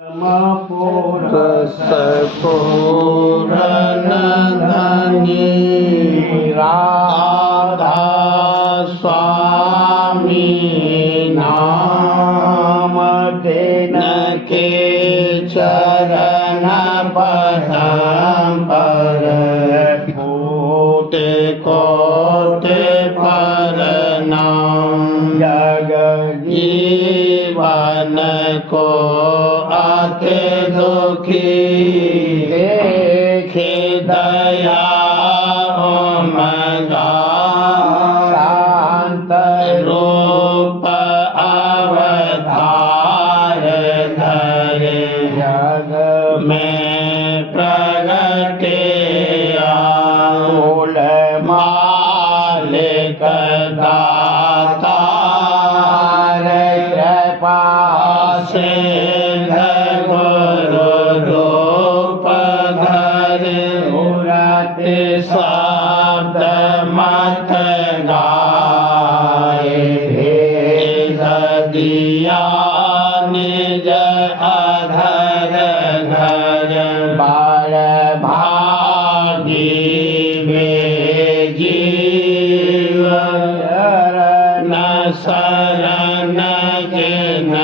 पूरनधनी राधा स्वामी नाम तेन के चरण पदम पर कोटि कोटि प्रणाम। जग जीवन को अति दुखी देखे दया मगा शांत रूप अवतार धरे जग में प्रगटे फूल मालिक दातार कृपा से शब्द मत गाए भेद दिया निज अधर घर बार भागी वे जीव न शरण के न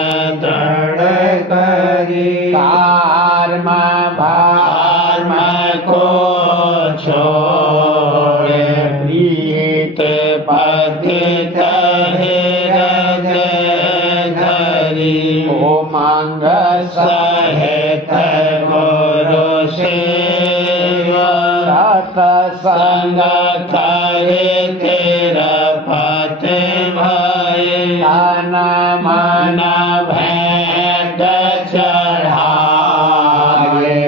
दृढ़ करी कर्म धर्म को छोड़े प्रीत पतित हृदय धरी उमंग सहित गुरु सेवा सत्संग करे तेरा पति भय तन मन भेंट चढ़ाए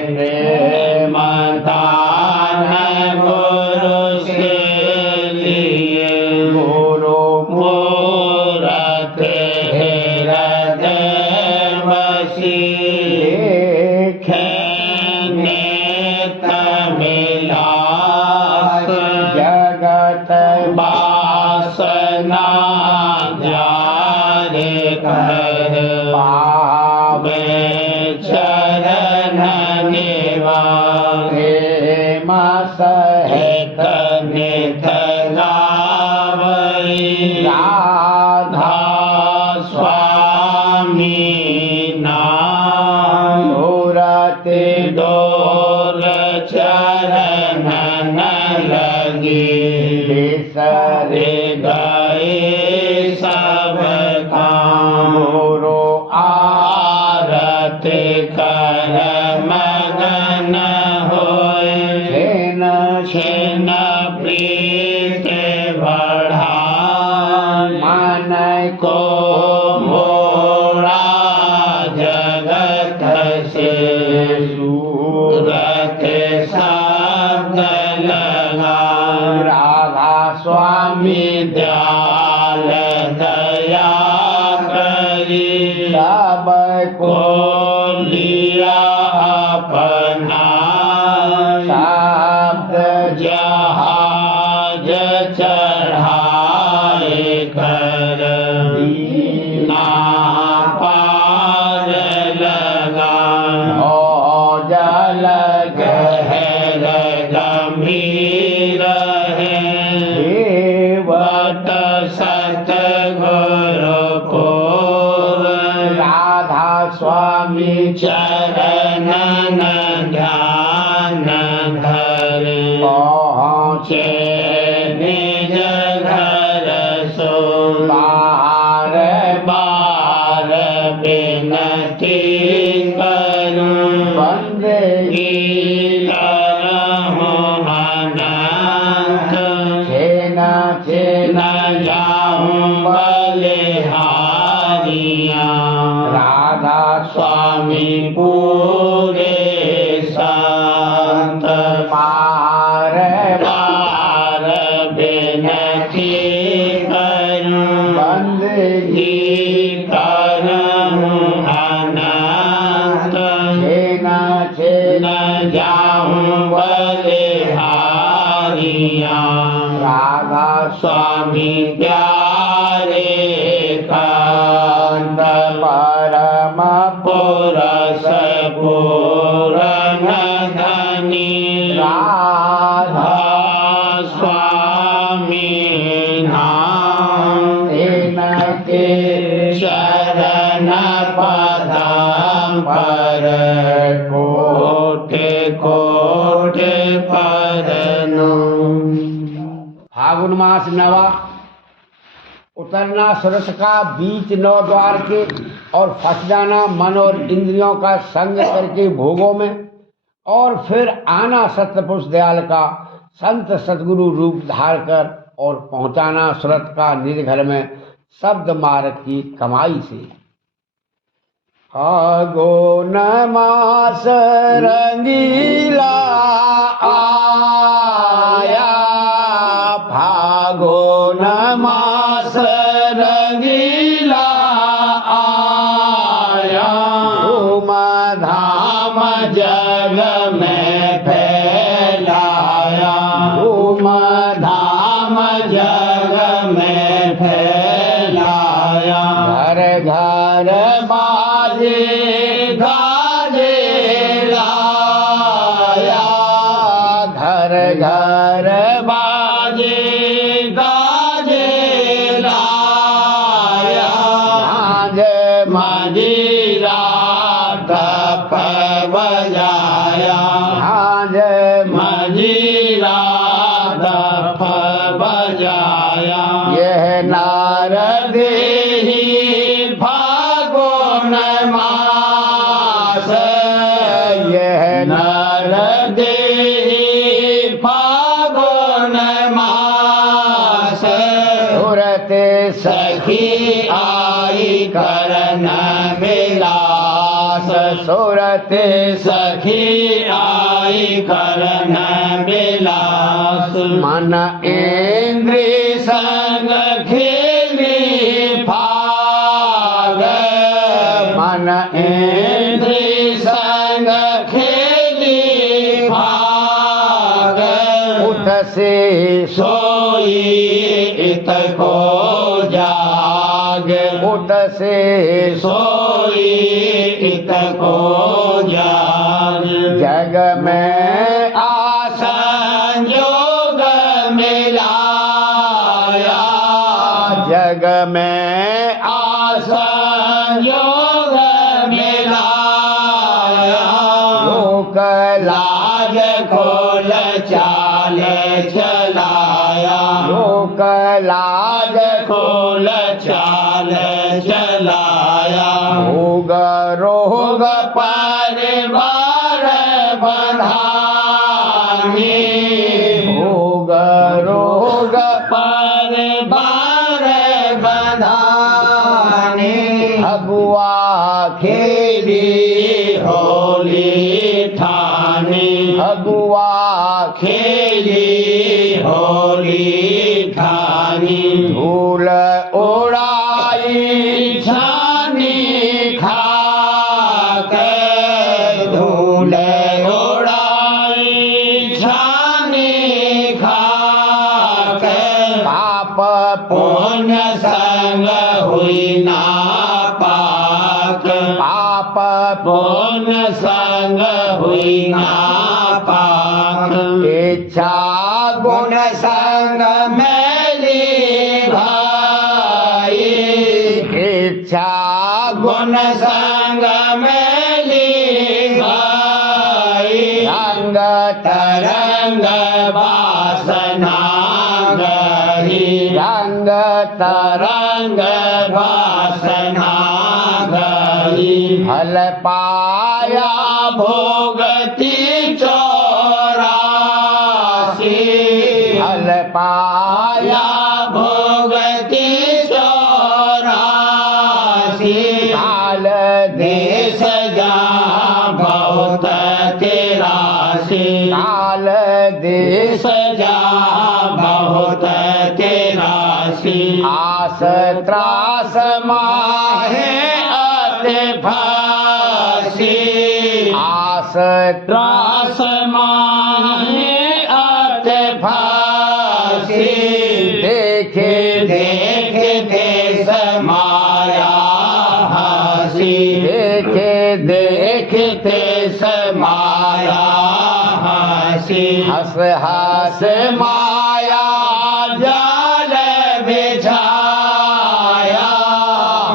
प्रेम दान गुरु से लिए गुरु मूरत हृदय बसी देखेंगे तमिलास जगत वासना जारे कर पावे चरण निवासे सहित नित गावई राधा स्वामी नाम मूरति डोर चरण न लगी बिसरे गए सब काम गुरु आरती कर मगन होए छिन प्रीत बढ़ा मन को मोड़ा जगत से सूरत शब्द लगा राधा स्वामी दयाल दया करी सब को लिया अपना जहाज चढ़ाए कर दीना पार लगा हो जल गहर गंभीर है वट सतगुरु को राधा स्वामी चरण ध्यान धर पहुँचे निज घर सो बार बार बिनती करूं बंदगी करहूं अनंत छेन जाऊं बलिहारियां राधा स्वामी पूरे संत पार पार बिनती करूं बंदगी करहूं अनंत छेन जाऊं बलिहारियां राधा स्वामी प्यारे कांत परम पुरुष पूरन धनी राधा स्वामी नाम इनके शरण पदम पर कोटि कोटि परनु। फागुन मास नवा उतरना सुरस का बीच नौ द्वार के और फंस जाना मन और इंद्रियों का संग करके भोगों में और फिर आना सत्यपुरुष दयाल का संत सतगुरु रूप धार कर और पहुंचाना सुरत का निज घर में शब्द मार्ग की कमाई से। फागुन मास रंगीला आया फागुन मास रंगीला आया धूम धाम जग में फैलाया धूम धाम जग में फैलाया। घर घर बाजे गाजे लाया घर घर बाजे गाजे लाया। झांझ मजीरा तप बजाया झांझ मजीरा तप बजाया। यह नारद ही फागुन मास यह नारद ही फागुन मास। सूरत सखी आई करन विलास सूरत सखी आई करन विलास। मन इंद्री संग खेली फाग मन इंद्री संग खेली फाग। उठ से सोई इत को जाग उठ से सोई इत को जाग। जग में आसन योग मिलाया जग में आसन योग मिलाया। लोक लाज खोल चाल चलाया लोक लाज खोल चाल चलाया। भोग रोग परिवार बंधानी भोग रोग परिवार बंधानी। अगुआ खेली होली ठानी अगुआ खेली होली ठानी। धूल उड़ाई छानी खाक धूल उड़ाई छानी खाक। पाप पुण्य संग हुई ना पाक पाप पुण्य संग हुई ना पाक। इच्छा गुण संग मैली भाई इच्छा गुण संग मैली भाई। रंग तरंग वासना गरी रंग तर रंग वासना गरी। फल पाया भोगती चौरासी फल पाया भोगती चौरासी। काल देश जहाँ बहुत तेरासी काल देश जहाँ बहुत तेरासी। आस त्रास माहे अति फासी आस त्रास माहे अति फासी। देखे देख देश माया हसी देखे देखे ते समाया हसी हस हस माया जाल बिछाया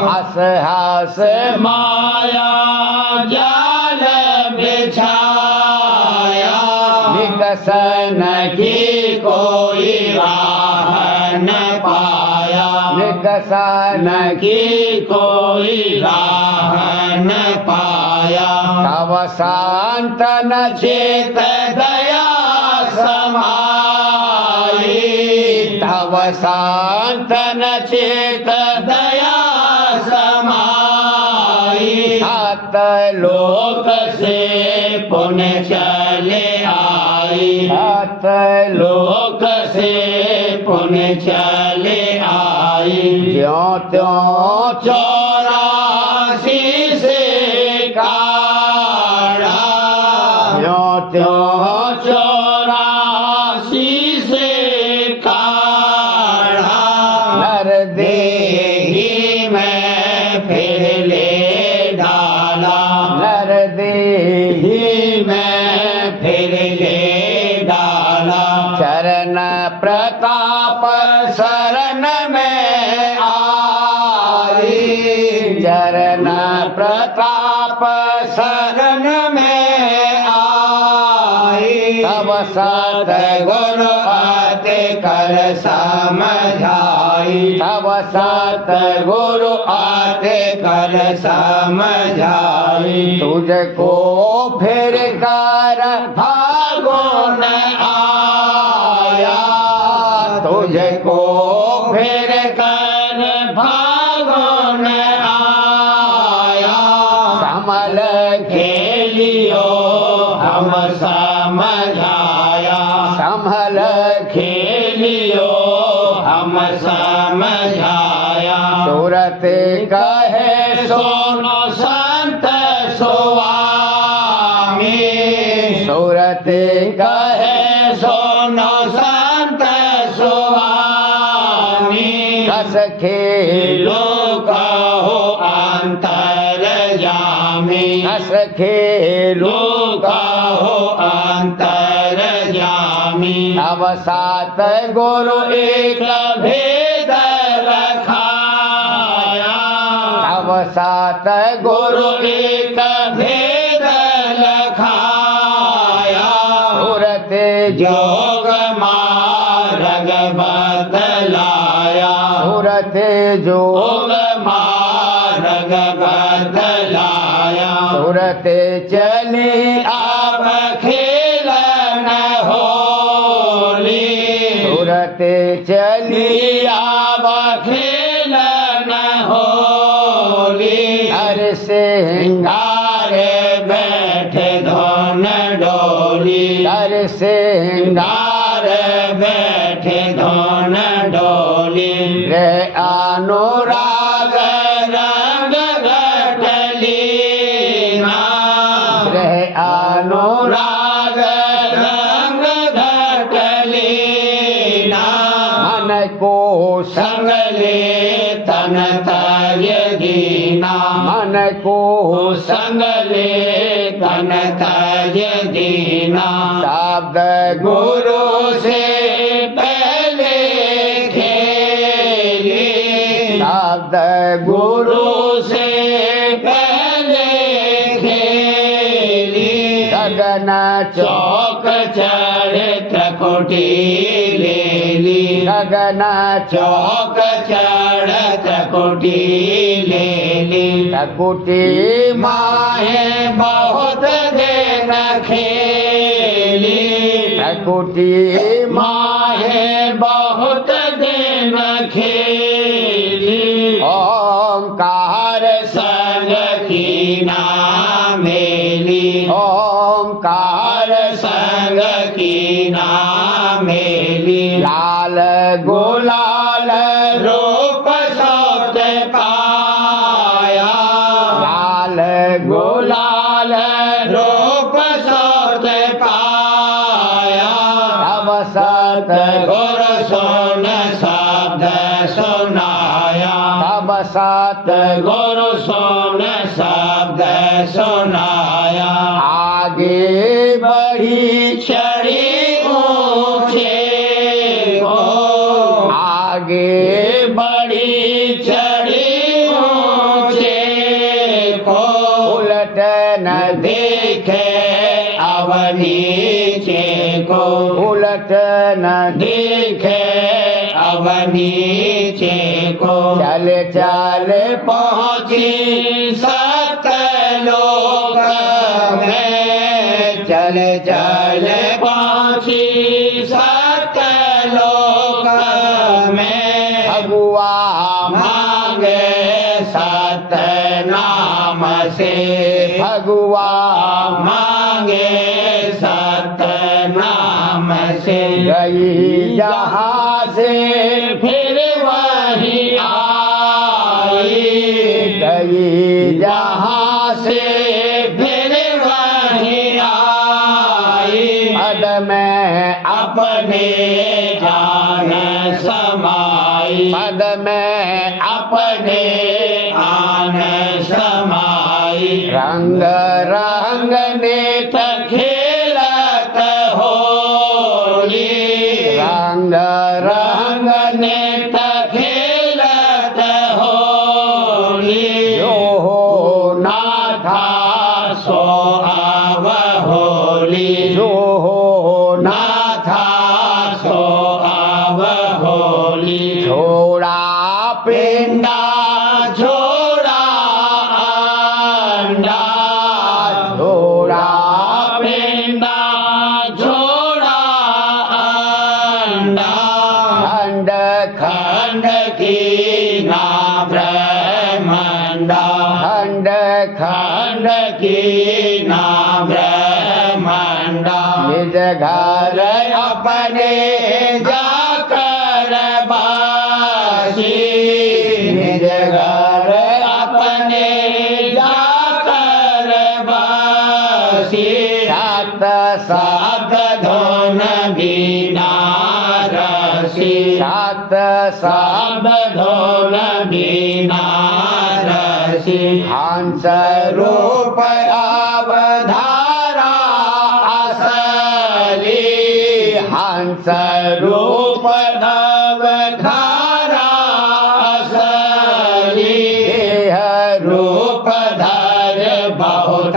हस हस माया जाल बिछाया विकसन की कोई राह न पाया विकसन की कोई राह न पाया तव शांत न चेत दया समाई तव शांत न चेत दया समाई सात लोक से पुण्य चले आई सात लोक से पुण्य चले आई ज्यों त्यों 84 से काढ़ा ज्यों त्यों 84 से काढ़ा नर देही में फिर ले डाला नर देही में फिर ले डाला चरण प्रताप शरण में आई चरण प्रताप शरण में आई तब सतगुरु आते कर समझाई तब सतगुरु आते कर समझाई तुझको फिर कर फागुन आया तुझको फिर कर फागुन आया कमल खेलियो हम समझाया संभल खेलियो हम समझाया सूरत कहे सोनो संत स्वामी सूरत कहे है सोनो संत स्वामी कस खेलो लोक हो अंतर जामी कस खेलो लोक हो अंतर जामी अब सात गुरु एक भेद रखाया अब सात गुरु गुरु एक भेद लखाया सूरत जो योग मार्ग बतलाया सूरत जो योग मार्ग बतलाया सूरत चली अब खेलन होली सूरत चली अब खेलन होली हर सिंगार गारे बैठे धन डोली हर सिंगार गारे बैठे धन डोली रे अनुराग रंग घटलीना रे अनुराग राग रंग घटलीना मन को संगले तन तय दीना मन को संगले तन तय दीना शब्द गुरु से पहले खेली शब्द गुरु गुरु से पहले खेली गगन चौक चढ़ त्रिकुटी ले ली गगन चौक चढ़ त्रिकुटी ले ली कुटी माहे बहुत दिन खेली कुटी माहे बहुत दिन खेली ओंकार संग की नामेली ओंकार संग की नामेली लाल गुलाल रूप सौत पाया लाल गुलाल रूप सौत पाया तब सत गुरु सोन शब्द सुनाया तब सत गुरु सोन शब्द सुनाया आगे बढ़ी चढ़ी ऊंचे को, आगे बड़ी चढ़ी ऊंचे को, उलट न देखे अब नीचे को, उलट न देखे अब नीचे को, चले चले पहुंची सतलोक में, चले चले पहुंची सतलोक में, भगवा मांगे सतनाम से, भगवा मांगे सतनाम से, गई जहाँ से फिर वही आई, गई जहाँ से फिर वही आई, पद में अपने जान समाई, पद में अपने आन समाई, रंग रंग नेत खेलत होली, रंग रंग नेत खेलत होली, जो हो ना था सो अब होली, जो हो ना था सो अब होली, छोड़ा पिंडा छोड़ा अंडा, छोड़ा पिंडा छोड़ा अंडा, खंड खंड की ना ब्रह्मंडा, खंड खंड की ना ब्रह्मंडा, निज घर अपने जाकर बासी, निज घर अपने जाकर बासी, सात सात धोन बीना रसी, सात सात धोन बीना रसी, हंस रूप अवधारा असली, हंस रूप अवधारा असली, देह रूप धर बहुत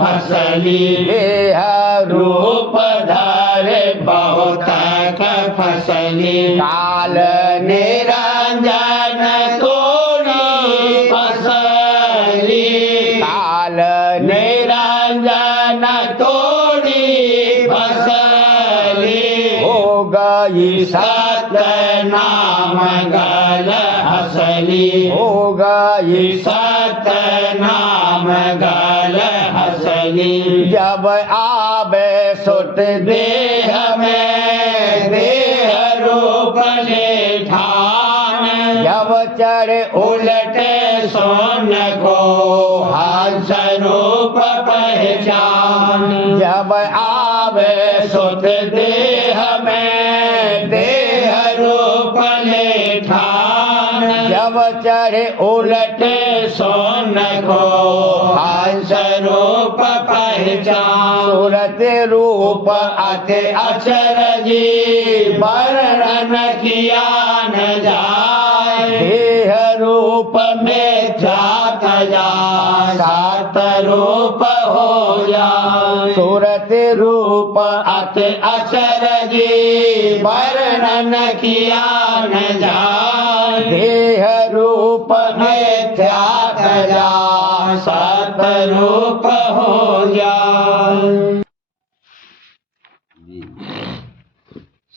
फसली, देह रूप धर बहुत फसली, काल निरंजन तोड़ी फसली, काल निरंजन तोड़ी फसली, हो गई सतनाम गल हसली, हो गई सतनाम गल हसली, जब आवे सुट देह में देह रूप ले ठान, जब चढ़े उलटे सोन को हंस रूप पहचान, जब आवे सुत देह में देह रूप ले ठान, जब चढ़े उलटे सोन को हंस रूप पहचान, सूरत रूप अति अचरजी वर्णन किया न जाए, देह रूप में जात जा सात रूप हो जाए, सूरत रूप अति अचरजी वर्णन किया न जाए, देह रूप में जात जा सात रूप हो जाए।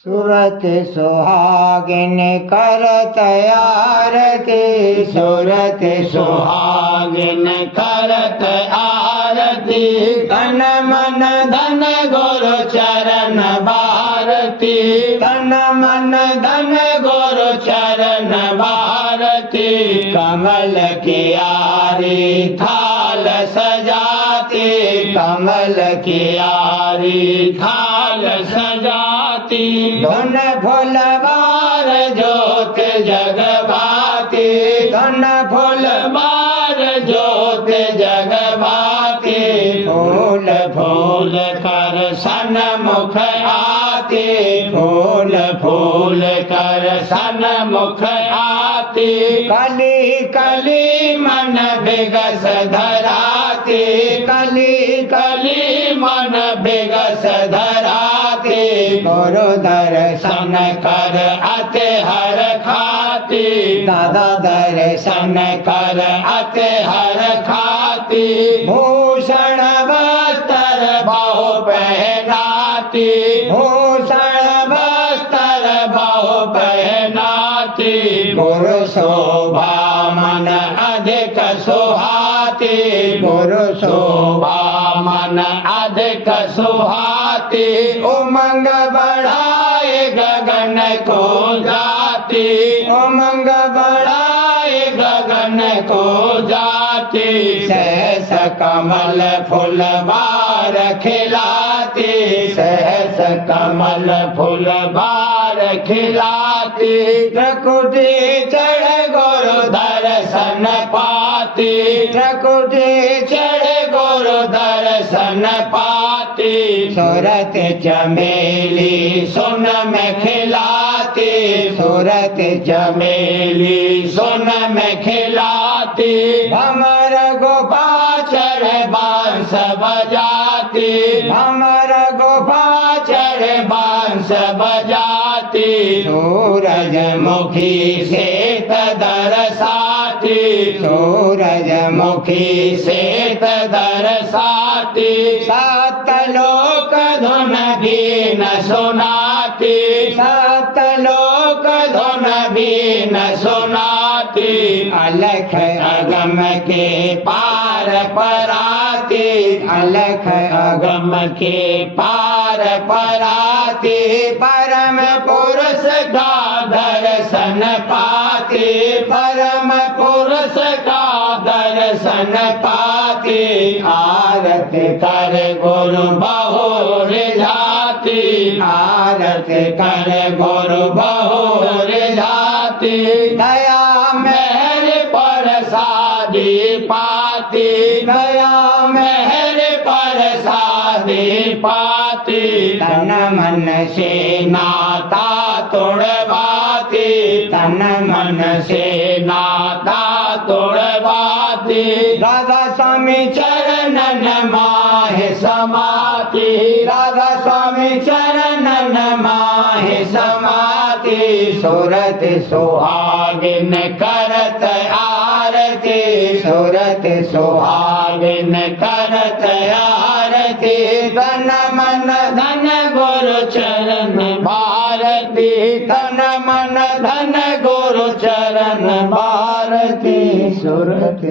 सूरत सुहागिन करत आरती, सूरत सुहागिन करत आरती, तन मन धन गुरु चरण भारती, तन मन धन गुरु चरण भारती, कमल की आरी थाल सजाती, कमल की आरी थाल सजाती, धन फुलवार ज्योत जगभाती, धन फुलवार ज्योत जगभाती, फूल फूल फूल कर सन्मुख आती, फूल फूल कर सन्मुख आती, कली कली मन बिगस धराती, कली कली मन बिगस धराती, गुरु दर्शन सन कर अति हर खाती, दादा दर्शन सन कर अति हर खाती, भूषण वस्त्र बहु पहनाती, भूषण वस्त्र बहु पहनाती, गुरु शोभा मन अधिक सुहाती, गुरु शोभा मन अधिक सुहाती, उमंग बढ़ाए गगन को जाती, उमंग बढ़ाए गगन को जाती, सहस कमल फूल बार खिलाती, सहस कमल फूल बार खिलाती, प्रकृति चढ़ गुरु दर्शन पाती, प्रकृति चढ़ गुरु दर्शन पाती, सूरत चमेली सुन में खिलाती, सूरत चमेली सुन में खिलाती, भमर गोपा चढ़ बांस बजाती, भमर गोपा चढ़ बांस बजाती, सूरज मुखी से दरसाती, सूरज मुखी से दरसाती, सात लोक धुन भी न सुनाती, सात लोक धुन भी न सुनाती, अलख अगम के पार पराती, अलख अगम के पार पराती, परम पुरुष का दर्शन पाती, परम पुरुष का दर्शन पाती, आरत कर गुरु बहु रिझाती, आरत कर गुरु बहु रिझाती, दया मेहर प्रसादी पाती, दया मेहर प्रसादी पाती, तन मन से नाता तोड़वाती, तन मन से नाता तोड़वाती, राधा स्वामी चरणन माहे समाती, राधा स्वामी चरणन माहे समाती, सूरत सुहागिन करत आरती, सूरत सुहागिन करत आरती, तन मन धन गुरु चरण भारती, तन मन धन गुरु चरण भारती, सूरत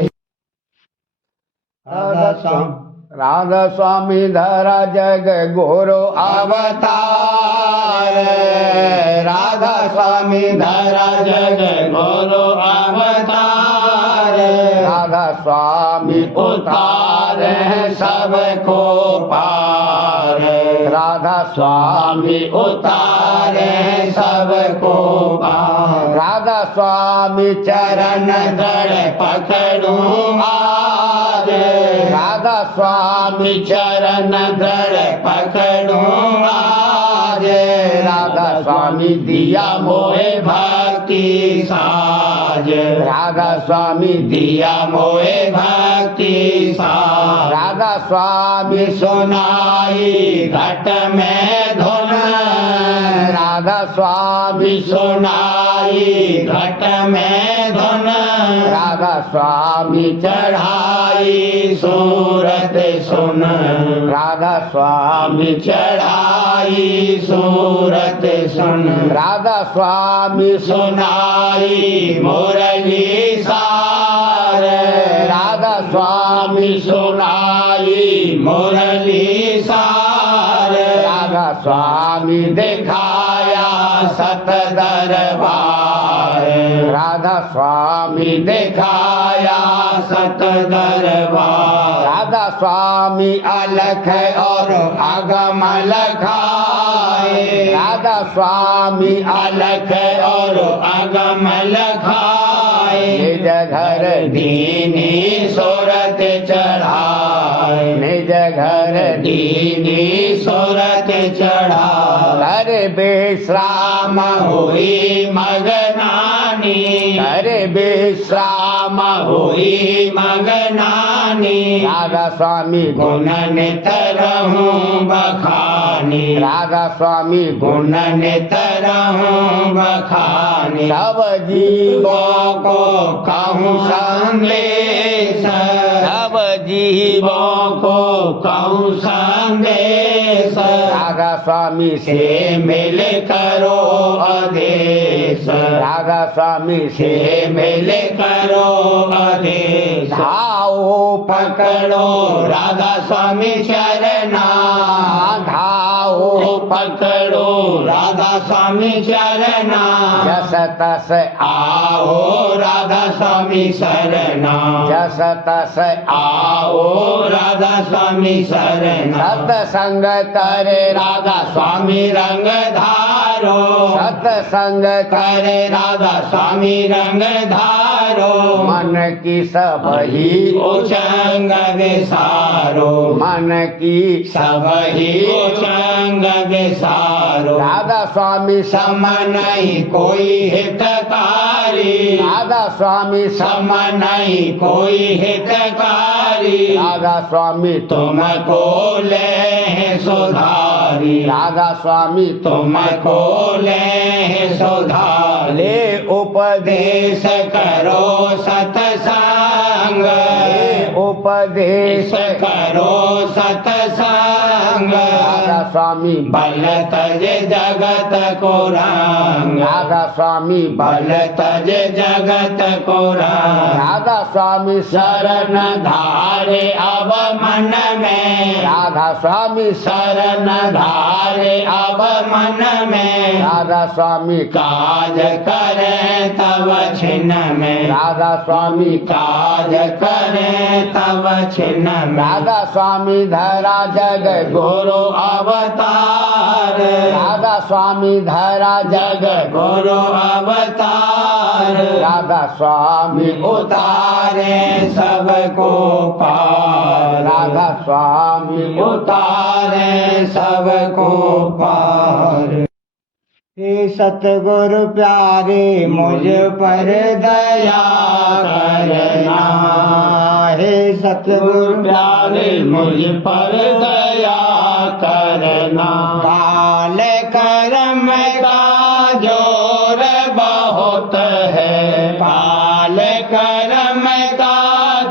राधा स्वामी धरा जग गुरु अवतार, राधा स्वामी धरा जग गुरु अवतार, राधा स्वामी उतार सबको पार, राधा स्वामी उतार सबको पार, राधा स्वामी चरण दड़ पकड़ूं आज, राधा स्वामी चरण दड़ पकड़ूं आज, राधा स्वामी दिया मोहे भक्ति साज, राधा स्वामी दिया मोहे भक्ति साज, राधा स्वामी सुनाई घट में धुन, राधा स्वामी सुनाई घट में धुन, राधा स्वामी चढ़ाई सूरत सुन, राधा स्वामी चढ़ाई सूरत सुन, राधा स्वामी सुनाई मुरली सार, राधा स्वामी सुनाई मुरली सार, राधा स्वामी दिखाया सत दरबार, राधा स्वामी दिखाया सत दरबार, राधा स्वामी अलख और अगम लखाए, राधा स्वामी अलख और अगम लखाए, निज घर दीनी सूरत चढ़ाए, जाए निज घर दीदी सूरत चढ़ा कर विश्राम हुई मगनानी कर विश्राम हुई मगनानी राधा स्वामी गुण नित रहूं बखानी राधा स्वामी गुण नित रहूं बखानी सब जीवों को कहूँ संदेश सब जीवों को कहूँ संदेश राधा स्वामी से से मिल करो आदेश राधा स्वामी से से मिल करो आदेश धाओ पकड़ो राधा स्वामी चरना धाओ पकड़ो राधा स्वामी चरना जस तस आओ राधा स्वामी शरणा जस तस आओ राधा स्वामी शरणा सत्संग करे राधा स्वामी रंग धारो सत्संग करे राधा स्वामी रंग धारो मन की सब ही उचंग विसारो मन की सब ही उचंग विसारो राधा स्वामी सम नहीं कोई हितकारी राधा स्वामी सम नहीं कोई हितकारी राधा स्वामी तुमको ले सुधारी राधा स्वामी तुमको ले सुधारी ले उपदेश देश करो सतसंग उपदेश करो सतसंग राधा स्वामी बल तज जगत को रंग राधा स्वामी बल तज जगत को रंग राधा स्वामी शरण धारे अब मन में राधा स्वामी शरण धारे अब मन में राधा स्वामी काज करे तब छिन में राधा स्वामी काज करे तब छिन में राधा स्वामी धरा जग गुरु अवतार राधा स्वामी धरा जग गुरु अवतार राधा स्वामी उतारे सबको पार राधा स्वामी उतारे सबको पार हे सतगुरु प्यारे मुझ पर दया करना हे सतगुरु प्यारे मुझ पर दया करना काल कर्म का जोर बहुत है काल कर्म का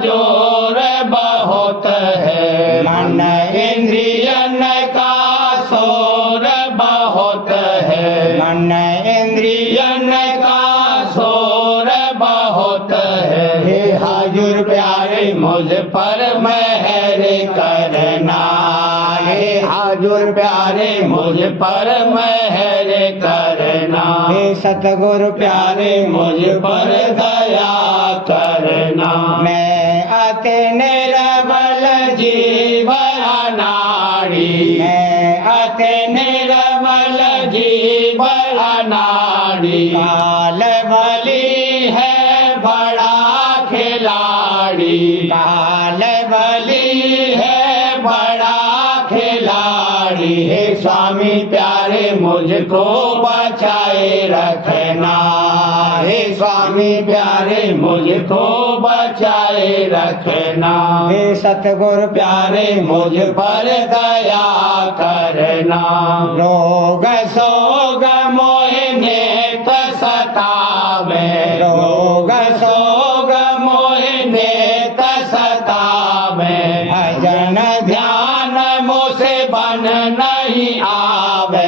जोर बहुत है मन इंद्रियन का शोर बहुत है मन इंद्रियन का शोर बहुत है हे हाजुर प्यारे मुझ पर मेहर करना हे हाजुर प्यारे मुझ पर मेहर करना हे सतगुरु प्यारे मुझ पर दया करना मैं अति निर्बल जीव अनाड़ी मैं अति निर्बल जीव अनाड़ी काल बली है बड़ा खिलाड़ी काल बली है बड़ा खिलाड़ी हे स्वामी प्यारे मुझको बचाए रखना हे स्वामी प्यारे मुझको बचाए रखना हे सतगुरु प्यारे मुझ पर दया करना रोग सोग मोहने सतावे रोग सोग मोहने सतावे भजन ध्यान मुझसे बन नहीं आवे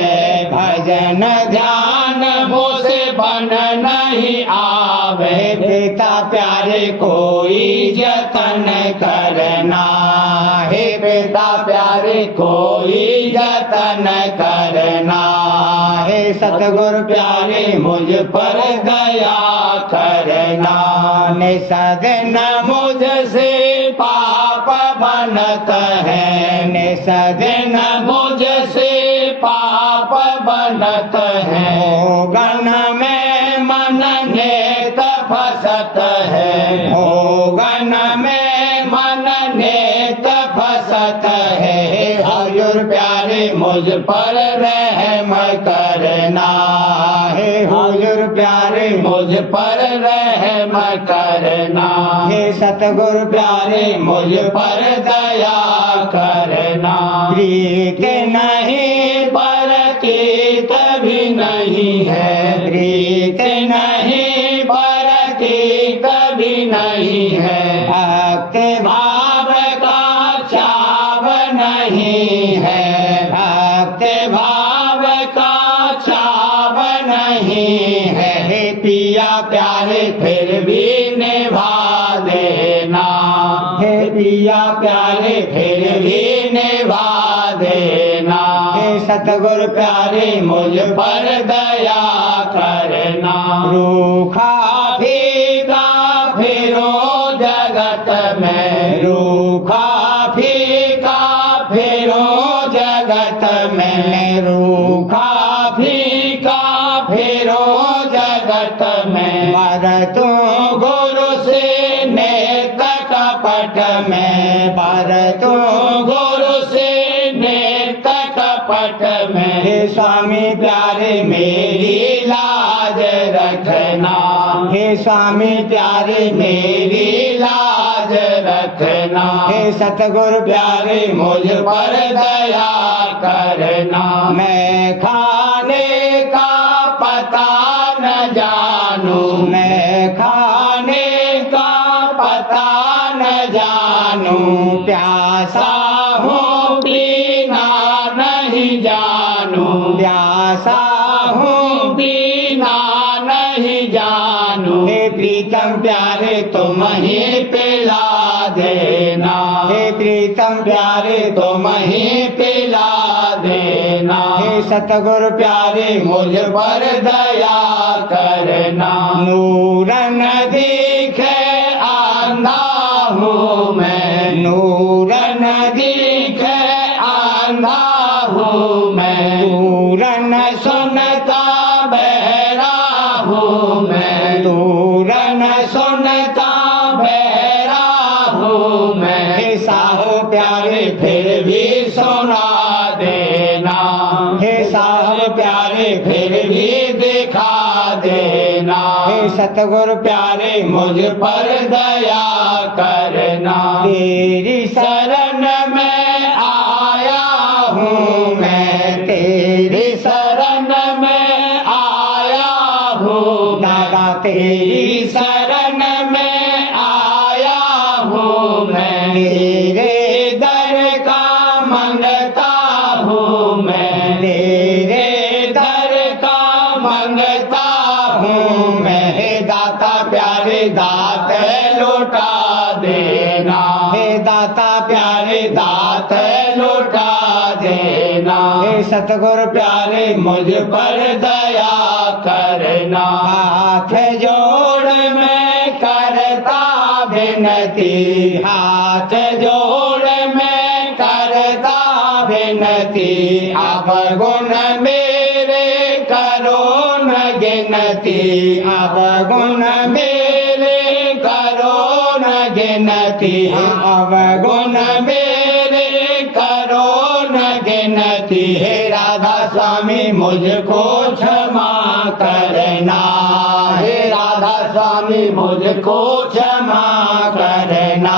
भजन ध्यान मुझसे बन नहीं आवे पिता प्यारे कोई जतन करना हे पिता प्यारे कोई जतन करना हे सतगुरु प्यारे मुझ पर दया करना निसदन मुझसे पाप बनत है निसदन मुझसे पाप बनत है गण में मन नेत फसत है गण में मन नेत फसत हुजूर प्यारे मुझ पर रहम करना, हे हुजूर प्यारे मुझ पर रहम करना, हे सतगुरु प्यारे मुझ पर दया करना। प्रीत नहीं परतीत भी नहीं है, प्रीत नहीं परतीत भी नहीं है, भक्त भाव का चाव नहीं है, भक्त भाव का चाव नहीं है। हे पिया प्यारे फिर भी निभा देना, हे पिया प्यारे फिर भी निभा देना। हे सतगुरु प्यारे मुझ पर दया करना, रूखा फीका फिरो जगत में, रूखा फीका फिरो जगत में, रूखा फीका फिरो जगत में। मर तू गुरु से नेत कपट में, पर तू गुरु से नेत कपट में। हे स्वामी प्यारे मेरी लाज रखना, हे स्वामी प्यारे मेरी लाज रखना। हे सतगुरु प्यारे मुझ पर दया करना, मैं खाने का पता न जानू, मैं खाने का पता न जानू। प्यासा हूँ पीना नहीं जानू, प्यासा हूँ पीना नहीं जानू। हे प्रीतम प्यारे तुम ही पिला देना, हे प्रीतम प्यारे तुम ही पिला देना। हे सतगुरु प्यारे मुझ पर दया करना, नूरन दिखे आंधा हूँ मैं, नूरन दिखे आंधा हूँ मैं, नूरन सुनता बहरा हूँ मैं, नूरन सुनता बहरा हूँ मैं। हे साहो प्यारे फिर भी सुना देना, हे साहब प्यारे फिर भी दिखा देना। हे सतगुरु प्यारे मुझ पर दया करना, तेरी शरण में आया हूँ मैं, तेरी शरण में आया हूँ दादा मैं, तेरी तेरी शरण में आया हूँ मैं। तेरे दर का मंगता हूँ मैं, तेरे दर का मंगता हूँ मैं। हे दाता प्यारे दात लौटा देना, हे दाता प्यारे दात लौटा देना। हे सतगुरु प्यारे मुझ पर दया करना, हाथ जोड़ मैं करता विनती, हाथ जोड़ मैं करता विनती। अब गुण मेरे करो न गिनती, अब गुण मेरे करो न गिनती। अब गुण मेरे करो न गिनती। हे राधा स्वामी मुझको क्षमा करना, हे राधा स्वामी मुझको क्षमा करना।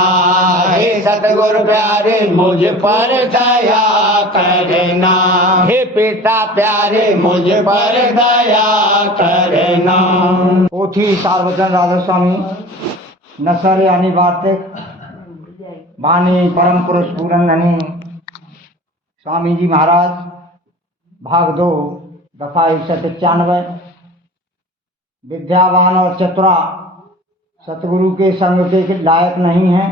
हे सतगुरु प्यारे मुझ पर दया करना, हे पिता प्यारे मुझ पर दया करना। पोथी सार्वजन राधा स्वामी नसर यानी वार्तिक वाणी परम पुरुष पूरन स्वामी जी महाराज भाग 2 दफा 191। विद्यावान और चतुरा सतगुरु के संग के लायक नहीं हैं,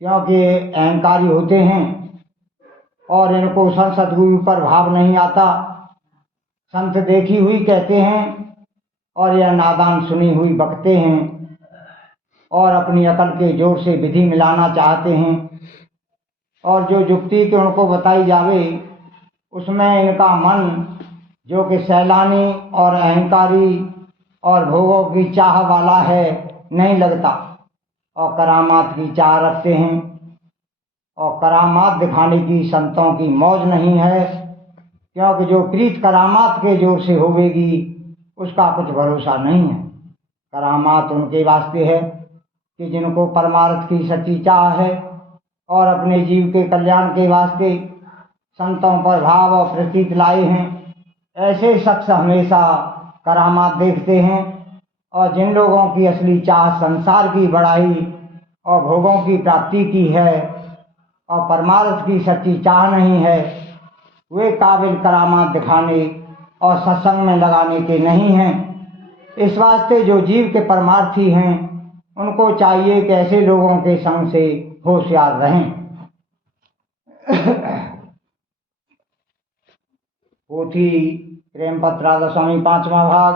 क्योंकि अहंकारी होते हैं और इनको सतगुरु पर भाव नहीं आता। संत देखी हुई कहते हैं और यह नादान सुनी हुई बकते हैं और अपनी अकल के जोर से विधि मिलाना चाहते हैं, और जो युक्ति के उनको बताई जावे उसमें इनका मन जो कि सैलानी और अहंकारी और भोगों की चाह वाला है नहीं लगता और करामात की चाह रखते हैं। और करामात दिखाने की संतों की मौज नहीं है, क्योंकि जो प्रीत करामात के जोर से होवेगी उसका कुछ भरोसा नहीं है। करामात उनके वास्ते है कि जिनको परमार्थ की सच्ची चाह है और अपने जीव के कल्याण के वास्ते संतों पर भाव और प्रतीत लाए हैं। ऐसे शख्स हमेशा करामात देखते हैं, और जिन लोगों की असली चाह संसार की बढ़ाई और भोगों की प्राप्ति की है और परमार्थ की सच्ची चाह नहीं है, वे काबिल करामात दिखाने और सत्संग में लगाने के नहीं हैं। इस वास्ते जो जीव के परमार्थी हैं उनको चाहिए कि ऐसे लोगों के संग से होशियार रहें। पोथी प्रेम पत्र राधा स्वामी 5वां भाग।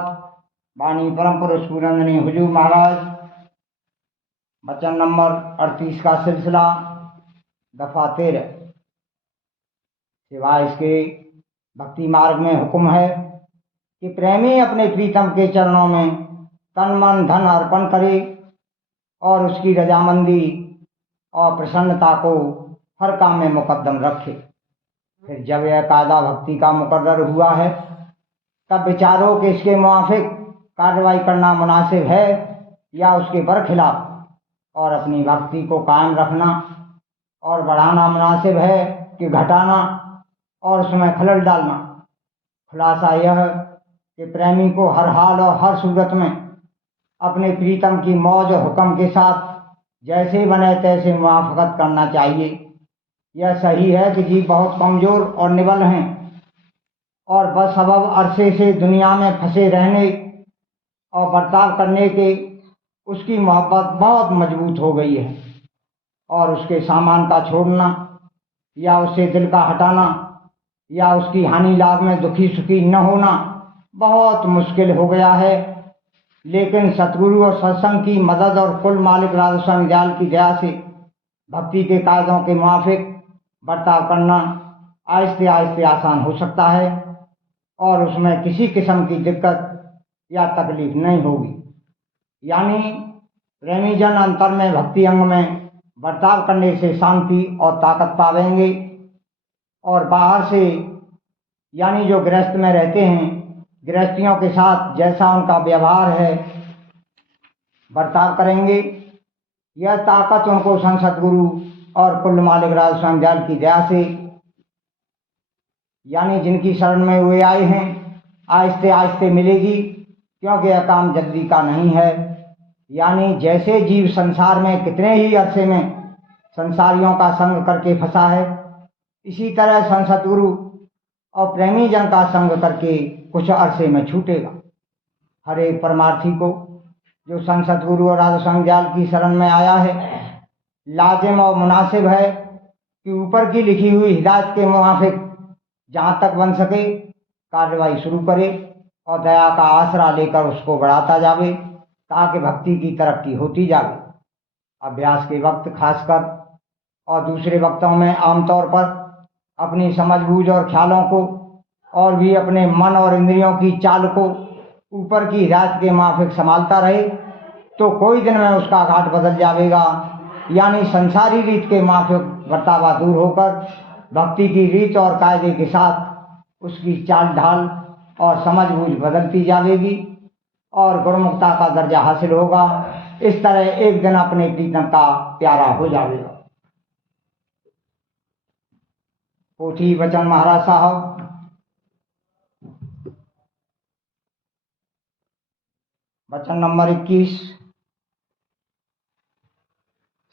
वाणी परम पुरुष पूरंदनी हुजूर महाराज। वचन नंबर 38 का सिलसिला, दफा 13। सिवाय इसके भक्ति मार्ग में हुक्म है कि प्रेमी अपने प्रीतम के चरणों में तन मन धन अर्पण करे और उसकी रजामंदी और प्रसन्नता को हर काम में मुकद्दम रखे। फिर जब यह कायदा भक्ति का मुकर्रर हुआ है, तब विचारो कि इसके मुआफिक कार्रवाई करना मुनासिब है या उसके बरखिलाफ, और अपनी भक्ति को कायम रखना और बढ़ाना मुनासिब है कि घटाना और उसमें खलल डालना। खुलासा यह कि प्रेमी को हर हाल और हर सूरत में अपने प्रीतम की मौज और हुक्म के साथ जैसे बने तैसे मुआफकत करना चाहिए। यह सही है कि जीव बहुत कमजोर और निबल हैं और बस सबब अरसे से दुनिया में फंसे रहने और बर्ताव करने के उसकी मोहब्बत बहुत मजबूत हो गई है, और उसके सामान का छोड़ना या उससे दिल का हटाना या उसकी हानि लाभ में दुखी सुखी न होना बहुत मुश्किल हो गया है। लेकिन सतगुरु और सत्संग की मदद और कुल मालिक राधा स्वामी दयाल की दया से भक्ति के कायदों के मुआफिक बर्ताव करना आहिस्ते आहिस्ते आसान हो सकता है और उसमें किसी किस्म की दिक्कत या तकलीफ नहीं होगी। यानी प्रेमी जन अंतर में भक्ति अंग में बर्ताव करने से शांति और ताकत पावेंगे, और बाहर से यानी जो गृहस्थ में रहते हैं, गृहस्थियों के साथ जैसा उनका व्यवहार है बर्ताव करेंगे। यह ताकत उनको संत सतगुरु और कुल मालिक राधा स्वामी दयाल की दया से, यानी जिनकी शरण में वे आए हैं, आहिस्ते आहिस्ते मिलेगी, क्योंकि यह काम जल्दी का नहीं है। यानी जैसे जीव संसार में कितने ही अरसे में संसारियों का संग करके फंसा है, इसी तरह संत सतगुरु और प्रेमी जन का संग करके कुछ अरसे में छूटेगा। हर एक परमार्थी को जो संत सतगुरु और राधा स्वामी दयाल की शरण में आया है, लाजिम और मुनासिब है कि ऊपर की लिखी हुई हिदायत के मुआफिक जहाँ तक बन सके कार्रवाई शुरू करे और दया का आसरा लेकर उसको बढ़ाता जावे, ताकि भक्ति की तरक्की होती जावे। अभ्यास के वक्त खासकर और दूसरे वक्तों में आमतौर पर अपनी समझबूझ और ख्यालों को और भी अपने मन और इंद्रियों की चाल को ऊपर की हिदायत के माफिक संभालता रहे, तो कोई दिन में उसका घाट बदल जाएगा। यानी संसारी रीत के माफिक बर्तावा दूर होकर भक्ति की रीत और कायदे के साथ उसकी चाल ढाल और समझबूझ बदलती जाएगी और गुणमुक्ता का दर्जा हासिल होगा। इस तरह एक दिन अपने प्रीतम का प्यारा हो जाएगा। पोथी वचन महाराज साहब। वचन नंबर 21।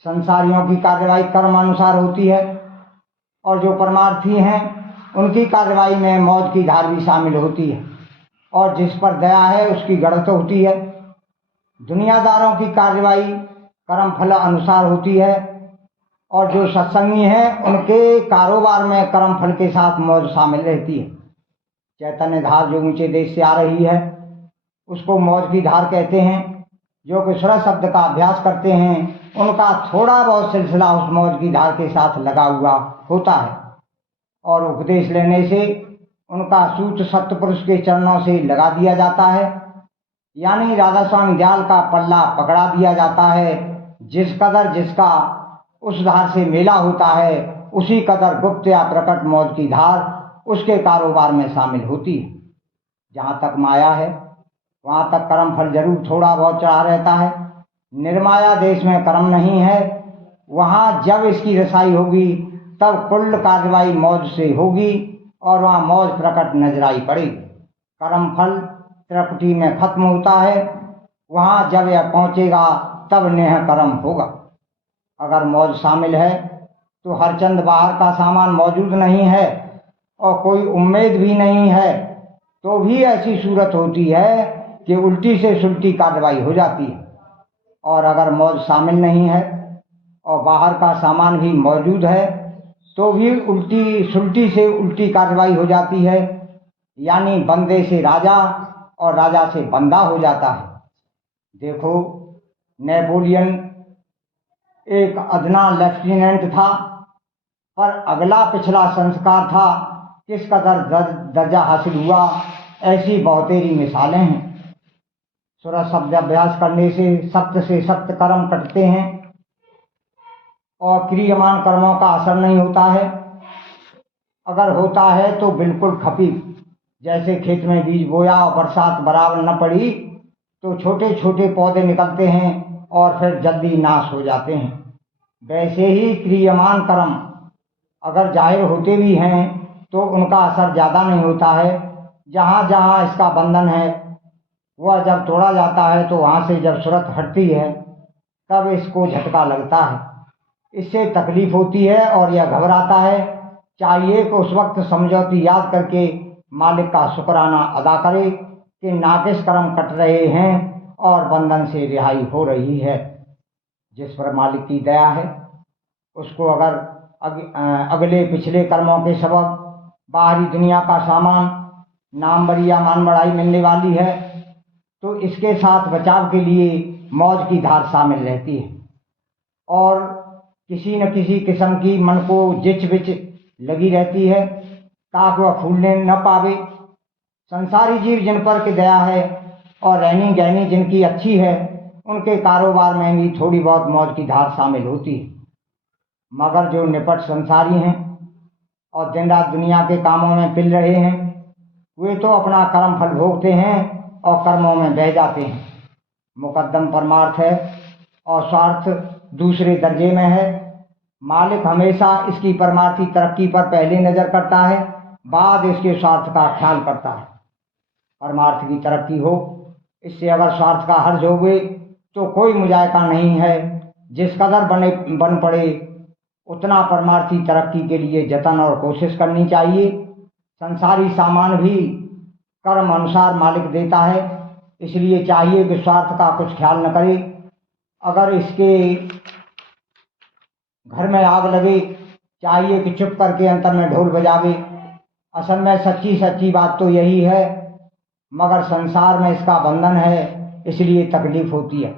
संसारियों की कार्यवाही कर्म अनुसार होती है, और जो परमार्थी हैं उनकी कार्यवाही में मौज की धार भी शामिल होती है, और जिस पर दया है उसकी गढ़त होती है। दुनियादारों की कार्यवाही कर्म फल अनुसार होती है, और जो सत्संगी हैं उनके कारोबार में कर्म फल के साथ मौज शामिल रहती है। चैतन्य धार जो ऊंचे देश से आ रही है उसको मौज की धार कहते हैं। जो कि सुर शब्द का अभ्यास करते हैं उनका थोड़ा बहुत सिलसिला उस मौज की धार के साथ लगा हुआ होता है, और उपदेश लेने से उनका सूच सत्पुरुष के चरणों से लगा दिया जाता है। यानी राधा स्वामी दयाल का पल्ला पकड़ा दिया जाता है। जिस कदर जिसका उस धार से मेला होता है, उसी कदर गुप्त या प्रकट मौज की धार उसके कारोबार में शामिल होती है। जहाँ तक माया है वहाँ तक कर्म फल जरूर थोड़ा बहुत चढ़ा रहता है। निर्माया देश में कर्म नहीं है, वहाँ जब इसकी रसाई होगी तब कुल कार्रवाई मौज से होगी और वहाँ मौज प्रकट नजराई पड़ेगी। कर्म फल त्रिपुटी में खत्म होता है, वहाँ जब यह पहुँचेगा तब नेह कर्म होगा। अगर मौज शामिल है तो हरचंद बाहर का सामान मौजूद नहीं है और कोई उम्मीद भी नहीं है, तो भी ऐसी सूरत होती है कि उल्टी से सुलटी कार्रवाई हो जाती है। और अगर मौज शामिल नहीं है और बाहर का सामान भी मौजूद है तो भी उल्टी सुलटी से उल्टी कार्रवाई हो जाती है, यानी बंदे से राजा और राजा से बंदा हो जाता है। देखो, नेपोलियन एक अदना लेफ्टिनेंट था, पर अगला पिछला संस्कार था किस कदर दर्जा हासिल हुआ, ऐसी बहुतेरी मिसालें हैं। सूरज शब्द अभ्यास करने से सख्त कर्म कटते हैं और क्रियमान कर्मों का असर नहीं होता है। अगर होता है तो बिल्कुल खफीफ, जैसे खेत में बीज बोया और बरसात बराबर न पड़ी तो छोटे छोटे पौधे निकलते हैं और फिर जल्दी नाश हो जाते हैं। वैसे ही क्रियमान कर्म अगर जाहिर होते भी हैं तो उनका असर ज़्यादा नहीं होता है। जहाँ जहाँ इसका बंधन है वह जब तोड़ा जाता है तो वहाँ से जब सूरत हटती है तब इसको झटका लगता है, इससे तकलीफ होती है और यह घबराता है। चाहिए कि उस वक्त समझौती याद करके मालिक का शुक्राना अदा करे कि नाकिस कर्म कट रहे हैं और बंधन से रिहाई हो रही है। जिस पर मालिक की दया है उसको अगर अगले पिछले कर्मों के सबब बाहरी दुनिया का सामान नाम बरिया मान बढ़ाई मिलने वाली है तो इसके साथ बचाव के लिए मौज की धार शामिल रहती है और किसी न किसी किस्म की मन को जिच बिच लगी रहती है ताकि वह फूलने न पावे। संसारी जीव जिन पर की दया है और रहनी गहनी जिनकी अच्छी है उनके कारोबार में भी थोड़ी बहुत मौज की धार शामिल होती है। मगर जो निपट संसारी हैं और दिन रात दुनिया के कामों में पिल रहे हैं वे तो अपना कर्म फल भोगते हैं और कर्मों में बह जाते हैं। मुकद्दम परमार्थ है और स्वार्थ दूसरे दर्जे में है। मालिक हमेशा इसकी परमार्थी तरक्की पर पहले नजर करता है, बाद इसके स्वार्थ का ख्याल करता है। परमार्थ की तरक्की हो, इससे अगर स्वार्थ का हर्ज होवे तो कोई मुजायका नहीं है। जिस कदर बन पड़े उतना परमार्थी तरक्की के लिए जतन और कोशिश करनी चाहिए। संसारी सामान भी कर्म अनुसार मालिक देता है, इसलिए चाहिए कि स्वार्थ का कुछ ख्याल न करे। अगर इसके घर में आग लगे चाहिए कि चुप करके अंतर में ढोल बजावे। असल में सच्ची बात तो यही है, मगर संसार में इसका बंधन है इसलिए तकलीफ होती है।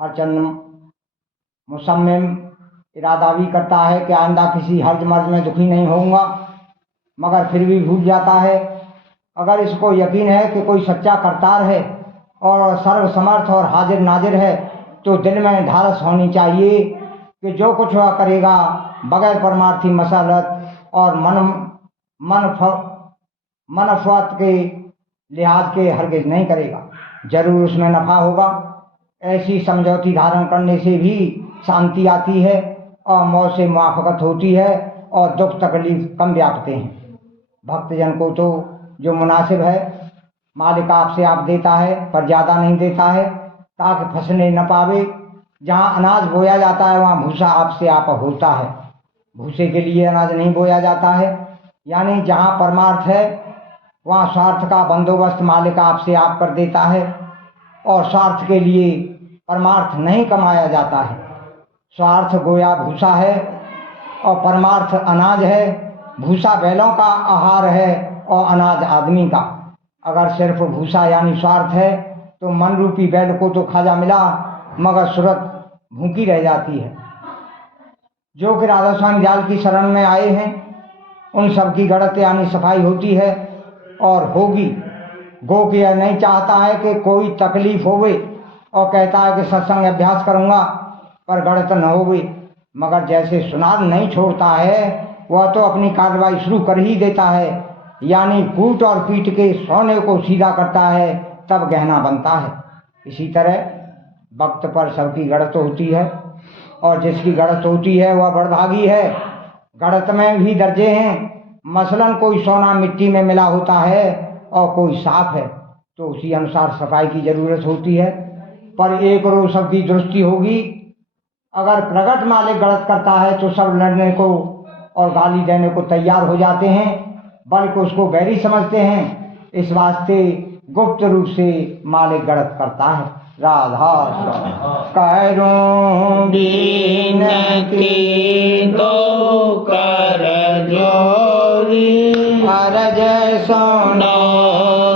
हरचंद मुसम्मिम इरादा भी करता है कि आइंदा किसी हर्ज मर्ज में दुखी नहीं होऊंगा, मगर फिर भी भूल जाता है। अगर इसको यकीन है कि कोई सच्चा करतार है और सर्वसमर्थ और हाजिर नाजिर है तो दिल में ढारस होनी चाहिए कि जो कुछ वह करेगा बगैर परमार्थी मसलत और मनफत के लिहाज के हरगिज नहीं करेगा, जरूर उसमें नफा होगा। ऐसी समझौती धारण करने से भी शांति आती है और मौत से मुआफकत होती है और दुख तकलीफ कम व्यापते हैं। भक्तजन को तो जो मुनासिब है मालिक आपसे आप देता है, पर ज़्यादा नहीं देता है ताकि फंसने न पावे। जहाँ अनाज बोया जाता है वहाँ भूसा आपसे आप होता है, भूसे के लिए अनाज नहीं बोया जाता है। यानी जहाँ परमार्थ है वहाँ स्वार्थ का बंदोबस्त मालिक आपसे आप कर देता है और स्वार्थ के लिए परमार्थ नहीं कमाया जाता है। स्वार्थ गोया भूसा है और परमार्थ अनाज है। भूसा बैलों का आहार है और अनाज आदमी का। अगर सिर्फ भूसा यानी स्वार्थ है तो मन रूपी बैल को तो खाजा मिला मगर सूरत भूखी रह जाती है। जो कि राधा स्वामी जाल की शरण में आए हैं उन सब की गड़त यानी सफाई होती है और होगी। गो कि यह नहीं चाहता है कि कोई तकलीफ होवे और कहता है कि सत्संग अभ्यास करूँगा पर गड़त न होवे। मगर जैसे सुनार नहीं छोड़ता है वह तो अपनी कार्रवाई शुरू कर ही देता है, यानी कूट और पीट के सोने को सीधा करता है, तब गहना बनता है। इसी तरह वक्त पर सबकी गढ़त होती है, और जिसकी गढ़त होती है वह बड़भागी है। गढ़त में भी दर्जे हैं, मसलन कोई सोना मिट्टी में मिला होता है और कोई साफ है, तो उसी अनुसार सफाई की जरूरत होती है। पर एक रोज सबकी दुरुस्ती होगी। अगर प्रगट मालिक गलत करता है तो सब लड़ने को और गाली देने को तैयार हो जाते हैं, बल्कि उसको बैरी समझते हैं। इस वास्ते गुप्त रूप से मालिक गलत करता है। राधा करूं बीनती दो कर जोरी, अरज सुनो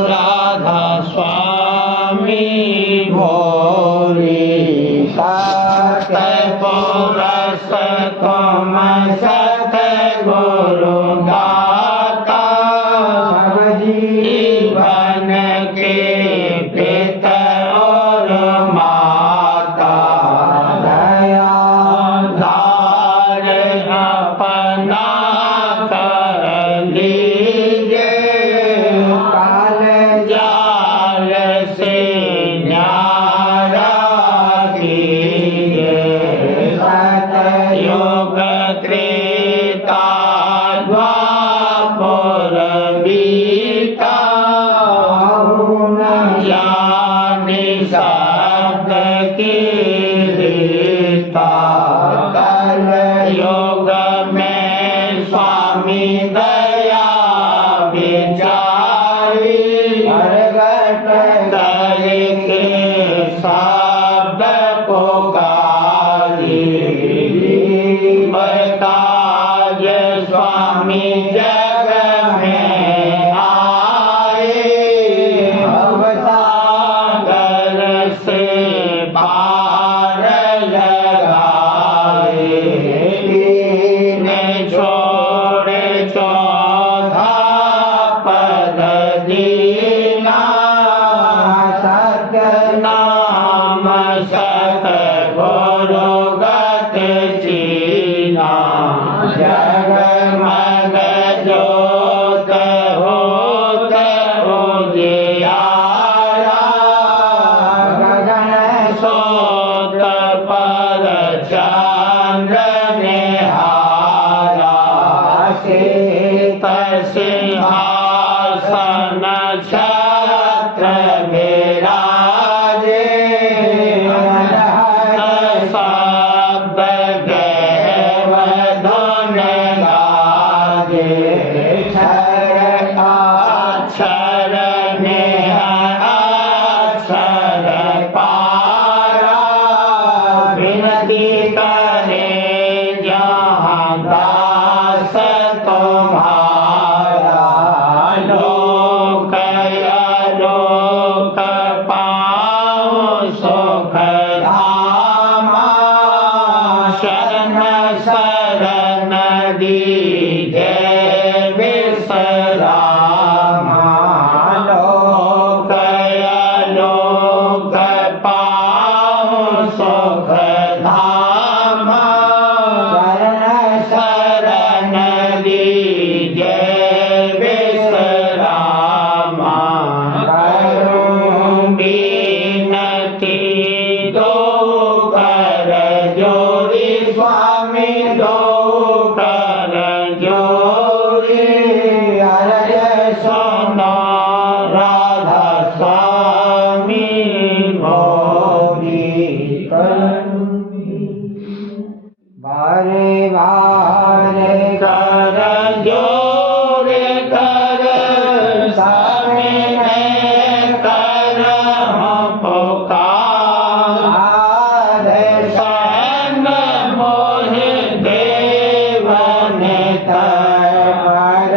राधा स्वामी मोरी सत पुरस तुम सत गुरु दाता, सब जीवन के पिता और माता, दया दार अपना कर लीजिए, काल जाल से न्यारा कीजिए, सतयुग त्रेता द्वापर बीता, ज्ञानी शब्द की रीता, कल युग में स्वामी दया विचारी, दया के शब्द पुकारी, बताज स्वामी जग में आए, सागर से पार लगाए, ने छोड़ चौथा पद दीना, नाम सत गुरु गत चीना, जगमग जोत होत उजियारा, गगन सोत पर चंद्र निहारा, सीत सिंहासन छत्र विराजे, सब देव धुन गाजे, अक्षर नेह अक्षर पारा, विनती करे जहाँ दास तुम्हारा, लोक लोक पाऊँ सुख धामा, शरण शरण दीजे विश्रामा, लोक लोक पाऊँ सुख धामा, शरण शरण दीजे विश्रामा, करूं बीनती दो कर जोरी, स्वामी दो कर जोरी, अरज सुनो राधा स्वामी मोरी, बारे बारे कर जोरे कर स्वामी ने कर हम पुकार, संग मोहि देव ने तर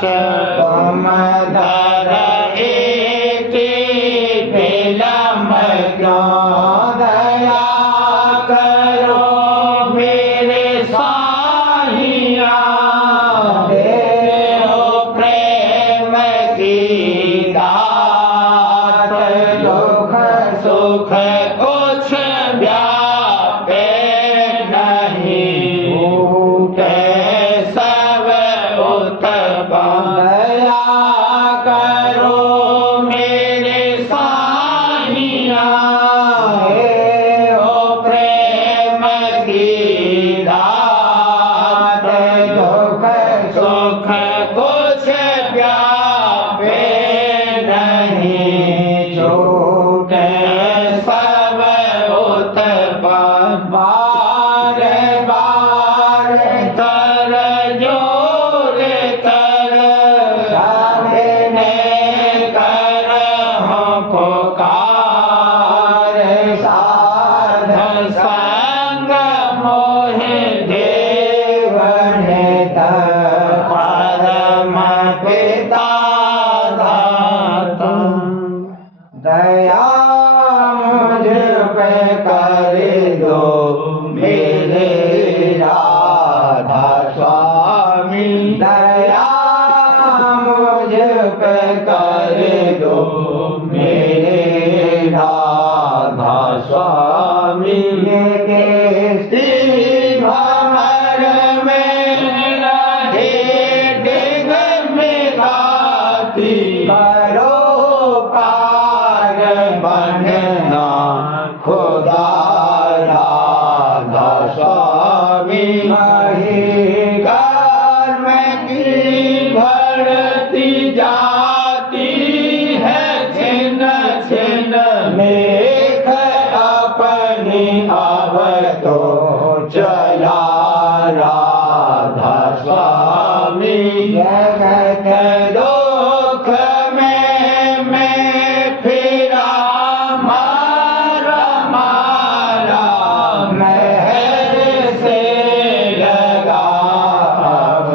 तुम धर इति विलम क्यों दया करो मेरे साहिया देहो प्रेम की दात दुख सुख कुछ व्यापे नहीं भूखे सब उत्पन्न दया करो मेरे साहिया देहो प्रेम की दात दुख सुख कुछ व्यापे नहीं छूटे सब उत्पन्न बार बार कर जोर कर सबने कर हो पुकार साध संग मोह देव नित परम पिता दाता दया मुझ पे कर दो मेरे राधा स्वामी दया मुझ पे कर दो मेरे राधा स्वामी के श्री भंवर में डिग में गाती करो पार बनना खुदा राधा स्वामी कर्म की भरती जाती है छिन्न छिन्न मेघ अपनी अब तो चला राधा स्वामी जगत दुख में मैं फिरा मारा मारा महर से लगा अब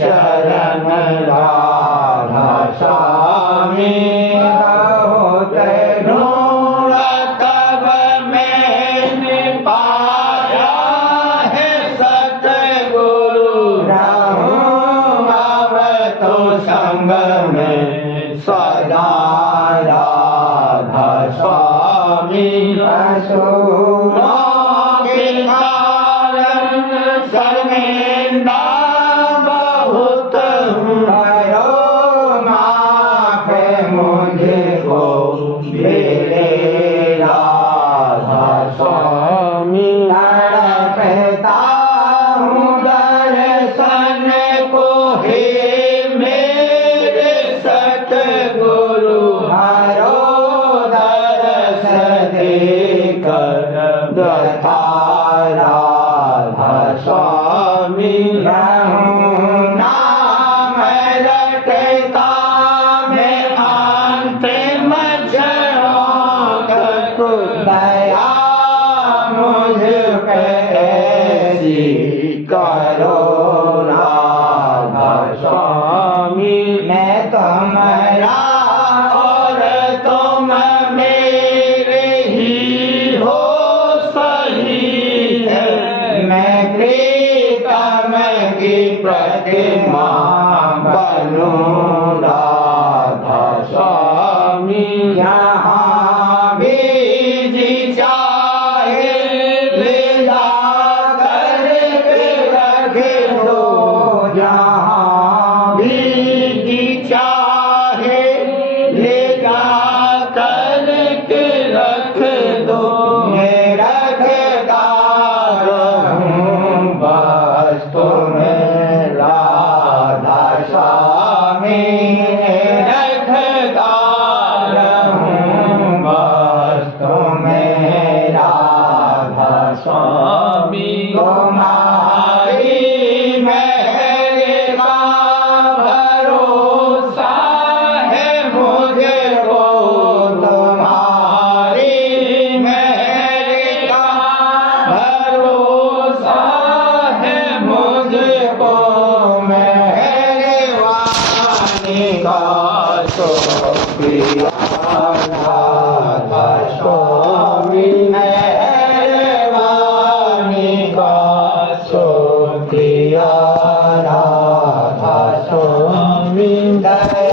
चरण राधा स्वामी बहुत ढूंढ तब मैंने पाया है सतगुरु रहूं अब तो संग में सदा राधा स्वामी असुरों के कारण शर्मिंदा बहुत हूँ करो माफ मुझको मेरे राधा स्वामी तड़पता हूँ दर्शन को हे मेरे सतगुरु हरो दर्श देकर दथा राधा स्वामी रहूं नाम रटता मैं अंतिम क्षणों तक दया मुझ पे ऐसी करो राधा स्वामी मैं तुम्हारा और तुम मेरे ही हो सही है मैं प्रीतम की प्रतिमा बनूं राधा स्वामी यहाँ भी जी चाहे ले जा करके रख दो जहाँ भी जी चाहे ले जा करके रख दो मैं रखता रहूं बस तुम्हें राधा स्वामी रखता रहूं का शुक्रिया राधा स्वामी मेहरबानी का शुक्रिया राधा स्वामी दया